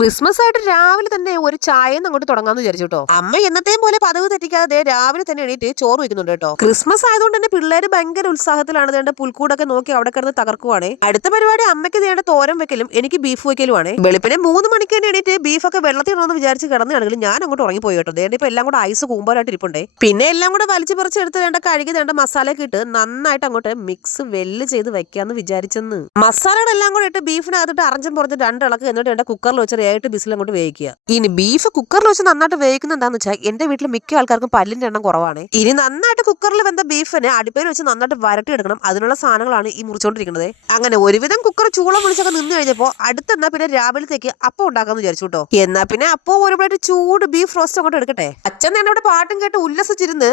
Christmas ആയിട്ട് രാവിലെ തന്നെ ഒരു ചായ അങ്ങോട്ട് തുടങ്ങാന്ന് വിചാരിച്ചു കേട്ടോ. അമ്മ എന്നത്തെയും പോലെ പതിവ് തെറ്റിക്കാതെ രാവിലെ തന്നെ എണീറ്റ് ചോറ് വയ്ക്കുന്നുണ്ട് കേട്ടോ. ക്രിസ്മസ് ആയതുകൊണ്ട് തന്നെ പിള്ളേര് ഭയങ്കര ഉത്സാഹത്തിലാണ്. ദേണ്ട പുൽക്കൂടൊക്കെ നോക്കി അവിടെ കിടന്ന് തകർക്കുവാണ്. അടുത്ത പരിപാടി അമ്മയ്ക്ക് ദേണ്ട തോരൻ വെക്കലും എനിക്ക് ബീഫ് വെക്കലുമാണ്. വെളുപ്പിനെ 3 മണിക്ക് തന്നെ എണീറ്റ് ബീഫൊക്കെ വെള്ളത്തിൽ ഇടണമെന്ന് വിചാരിച്ച് കിടന്നാണെങ്കിൽ ഞാൻ അങ്ങോട്ട് ഉറങ്ങിപ്പോയി കേട്ടോ. ദേണ്ട ഇപ്പൊ എല്ലാം കൂടെ ഐസ് കൂമ്പാലായിട്ട് ഇരിപ്പുണ്ടേ. പിന്നെ എല്ലാം കൂടെ വലിച്ചു പറിച്ചെടുത്ത് ദേണ്ട കഴുകി ദേണ്ട മസാലയൊക്കെ ഇട്ട് നന്നായിട്ട് അങ്ങോട്ട് മിക്സ് വെല്ല് ചെയ്ത് വെക്കാന്ന് വിചാരിച്ചെന്ന്. മസാലകളെല്ലാം കൂടെ ഇട്ട് ബീഫിനകത്തിട്ട് അറഞ്ചം പുറത്ത് രണ്ടിളക്ക് എന്നിട്ട് ദേണ്ട കുക്കറിൽ വെച്ച് ഏട്ട് ബിസിൽ അങ്ങോട്ട് വേവിക്കുക. ഇനി ബീഫ് കുക്കറിൽ വെച്ച് നന്നായിട്ട് വേവിക്കുന്ന എന്താന്ന് വെച്ചാൽ എന്റെ വീട്ടിൽ മിക്ക ആൾക്കാർക്കും പല്ലിന്റെ എണ്ണം കുറവാണ്. ഇനി നന്നായിട്ട് കുക്കറിൽ വെന്ത ബീഫിനെ അടുപ്പയിൽ വെച്ച് നന്നായിട്ട് വരട്ടിയെടുക്കണം. അതിനുള്ള സാധനങ്ങളാണ് ഈ മുറിച്ചോണ്ടിരിക്കുന്നത്. അങ്ങനെ ഒരുവിധം കുക്കർ ചൂളം വിളിച്ചൊക്കെ നിന്ന് കഴിഞ്ഞപ്പോൾ അടുത്തെന്നാ പിന്നെ രാവിലത്തേക്ക് അപ്പം ഉണ്ടാക്കാന്ന് വിചാരിച്ചു കേട്ടോ. എന്നാ പിന്നെ അപ്പോൾ ഒരു പ്ലേറ്റ് ചൂട് ബീഫ് റോസ്റ്റ് അങ്ങോട്ട് എടുക്കട്ടെ. അച്ഛൻ തന്നെ ഇവിടെ പാട്ടും കേട്ട് ഉല്ലസിച്ചിരുന്ന്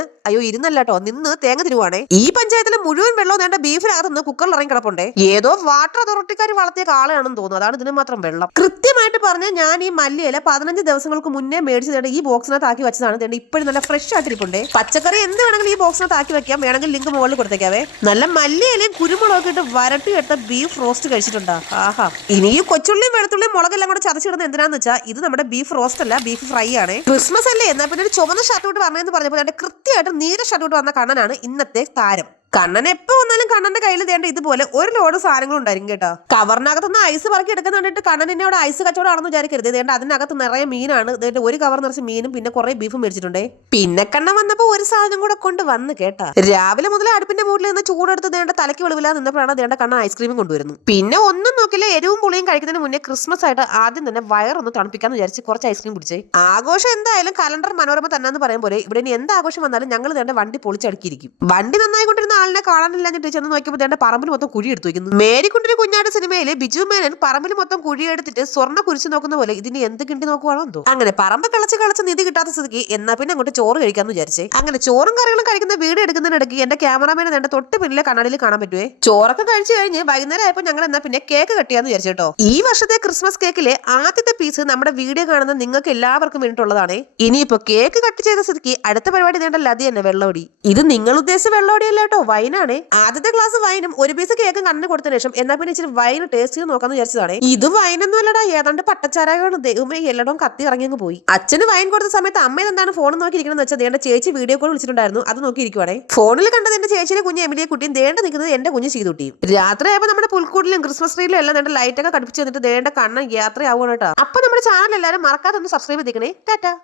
ഇരുന്നല്ല കേട്ടോ, നിന്ന് തേങ്ങ തിരുവാണേ. ഈ പഞ്ചായത്തിലെ മുഴുവൻ വെള്ളം നേണ്ട ബീഫിനകത്തുനിന്ന് കുക്കറിൽ ഇറങ്ങി കിടപ്പുണ്ടേ. ഏതോ വാട്ടർ അതോറിറ്റിക്കാർ വളർത്തിയ കാളയാണെന്ന് തോന്നുന്നു. അതാണ് ഇതിന് മാത്രം വെള്ളം. കൃത്യമായിട്ട് പറഞ്ഞാൽ ഞാൻ ഈ മല്ലിയില 15 ദിവസങ്ങൾക്ക് മുന്നേ മേടിച്ചത് ഈ ബോക്സിനകത്ത് ആക്കി വെച്ചതാണ്. ഇപ്പോഴും നല്ല ഫ്രഷ് ആയിട്ടിരിപ്പുണ്ട്. പച്ചക്കറി എന്ത് വേണമെങ്കിലും ഈ ബോക്സിനകത്ത് ആക്കി വെക്കാം. വേണമെങ്കിൽ ലിങ്ക് മുകളിൽ കൊടുത്തേക്കാവേ. നല്ല മല്ലിയിലയും കുരുമുളകൊക്കെ ഇട്ട് വരട്ടിയെടുത്ത ബീഫ് റോസ്റ്റ് കഴിച്ചിട്ടുണ്ടാ. ആഹാ. ഇനി ഈ കൊച്ചുള്ളിയും വെളുത്തുള്ളിയും മുളകെല്ലാം കൂടെ ചതച്ചിടുന്നത് എന്തിനാന്ന് വെച്ചാൽ ഇത് നമ്മുടെ ബീഫ് റോസ്റ്റ് അല്ല, ബീഫ് ഫ്രൈ ആണ്. ക്രിസ്മസ് അല്ലേ, എന്നാ പിന്നെ ഒരു ചുവന്ന ഷർട്ട് ഇട്ട് വരണമെന്ന് പറഞ്ഞപ്പോൾ കൃത്യമായിട്ട് നീല ഷർട്ട് ഇട്ട് വന്ന കണ്ണനാണ് ഇന്നത്തെ താരം. കണ്ണൻ എപ്പോ വന്നാലും കണ്ണന്റെ കയ്യിൽ ദേണ്ട ഇതുപോലെ ഒരു ലോഡ് സാധനങ്ങൾ ഉണ്ടായിരിക്കും കേട്ടോ. കവറിനകത്തുനിന്ന് ഐസ് പറക്കി എടുക്കുന്ന കണ്ടിട്ട് കണ്ണൻ എന്നെ അവിടെ ഐസ് കച്ചവടമാണെന്ന് വിചാരിക്കരുത്. ദേണ്ട അതിനകത്ത് നിറയെ മീനാണ്. ദേണ്ട ഒരു കവർ നിറച്ച് മീനും പിന്നെ കുറെ ബീഫും മേടിച്ചിട്ടുണ്ടേ. പിന്നെ കണ്ണൻ വന്നപ്പോ ഒരു സാധനം കൂടെ കൊണ്ട് വന്ന് കേട്ടാ. രാവിലെ മുതൽ അടുപ്പിന്റെ മുകളിൽ നിന്ന് ചൂടെടുത്ത് ദേണ്ട തലയ്ക്ക് വെളിവില്ലാതെ നിന്നപ്പോഴാണ് ദേണ്ട കണ്ണൻ ഐസ്ക്രീമും കൊണ്ടുവരുന്നു. പിന്നെ ഒന്നും നോക്കില്ല, എരിവും പുളിയും കഴിക്കുന്നതിന് മുന്നേ ക്രിസ്മസ് ആയിട്ട് ആദ്യം തന്നെ വയറൊന്ന് തണുപ്പിക്കാന്ന് വിചാരിച്ച് കുറച്ച് ഐസ്ക്രീം കുടിച്ചേ. ആഘോഷം എന്തായാലും കലണ്ടർ മനോരമ തന്നെ പറയും പോലെ ഇവിടെ ഇനി എന്ത് ആഘോഷം വന്നാലും ഞങ്ങൾ ദേണ്ട വണ്ടി പൊളിച്ചടുക്കിയിരിക്കും. വണ്ടി നന്നായിക്കൊണ്ടിരുന്ന ആളിനെ കാണാനില്ലാഞ്ഞിട്ട് ചെന്ന് നോക്കിയപ്പോൾ ദേണ്ട പറമ്പിൽ മൊത്തം കുഴി എടുത്തു വയ്ക്കുന്നു. മേരിക്കുണ്ടിന്റെ കുഞ്ഞാട് സിനിമയിലെ ബിജു മേനൻ പറമ്പിൽ മൊത്തം കുഴി എടുത്തിട്ട് സ്വർണ്ണ കുരിച്ചു നോക്കുന്ന പോലെ ഇതിന് എന്ത് കിണ്ടി നോക്കുവാണോ എന്തോ. അങ്ങനെ പറമ്പ് കളച്ച് നിധി കിട്ടാത്ത സ്ഥിതിക്ക് എന്നാ പിന്നെ അങ്ങോട്ട് ചോറ് കഴിക്കാന്ന് വിചാരിച്ചേ. അങ്ങനെ ചോറും കറികളും കഴിക്കുന്ന വീട് എടുക്കുന്നതിനിടയ്ക്ക് എന്റെ ക്യാമറാമാനെ ദേണ്ട തൊട്ട് പിന്നിലെ കണ്ണാടിയിൽ കാണാൻ പറ്റുവേ. ചോറൊക്കെ കഴിച്ചു കഴിഞ്ഞ് വൈകുന്നേരം ആയപ്പോൾ ഞങ്ങൾ എന്നാ പിന്നെ കേക്ക് കട്ടിയാന്ന് വിചാരിച്ചു കേട്ടോ. ഈ വർഷത്തെ ക്രിസ്മസ് കേക്കിലെ ആദ്യത്തെ പീസ് നമ്മുടെ വീഡിയോ കാണുന്ന നിങ്ങൾക്ക് എല്ലാവർക്കും വേണ്ടിയിട്ടുള്ളതാണ്. ഇനിയിപ്പോ കേക്ക് കട്ട് ചെയ്ത സ്ഥിതിക്ക് അടുത്ത പരിപാടി ദേണ്ട ലതി തന്നെ വെള്ളോടി. ഇത് നിങ്ങൾ ഉദ്ദേശിച്ച വെള്ളോടിയല്ല കേട്ടോ, വൈനാണ്. ആദ്യത്തെ ഗ്ലാസ് വൈനും ഒരു പീസ് കേക്കും കണ്ണിന് കൊടുത്തതിന് ശേഷം എന്നാ പിന്നെ ഇച്ചിരി വൈൻ ടേസ്റ്റ് ചെയ്ത് നോക്കാന്ന് വിചാരിച്ചതാണ്. ഇത് വൈനൊന്നും അല്ലടാ, ഏതാണ്ട് പട്ടച്ചാരായാണ്. ദൈവമേ എല്ലായിടവും കത്തി ഇറങ്ങിയങ്ങ് പോയി. അച്ഛന് വൈൻ കൊടുത്ത സമയത്ത് അമ്മ എന്താണ് ഫോൺ നോക്കിയിരിക്കണമെന്ന് വെച്ചാൽ ദേണ്ട ചേച്ചി വീഡിയോ കോൾ വിളിച്ചിട്ടുണ്ടായിരുന്നു. അത് നോക്കിയിരിക്കുവാണേ. ഫോണിൽ കണ്ടത് എന്റെ ചേച്ചിയുടെ കുഞ്ഞ് എമിലിയെ കുട്ടിയും ദേണ്ട നിൽക്കുന്നത് എന്റെ കുഞ്ഞ് ചെയ്തുട്ടിയും. രാത്രിയായപ്പോൾ നമ്മുടെ പുൽക്കൂടിലും ക്രിസ്മസ് ട്രീയിലും എല്ലാം ദേണ്ട ലൈറ്റൊക്കെ കടുപ്പിച്ച് തന്നിട്ട് ദേണ്ട കണ്ണൻ യാത്രയാവുകയാണ് കേട്ടോ. അപ്പൊ നമ്മുടെ ചാനൽ എല്ലാവരും മറക്കാതെ ഒന്ന് സബ്സ്ക്രൈബ് ചെയ്തിരിക്കണേ. ടാറ്റാ.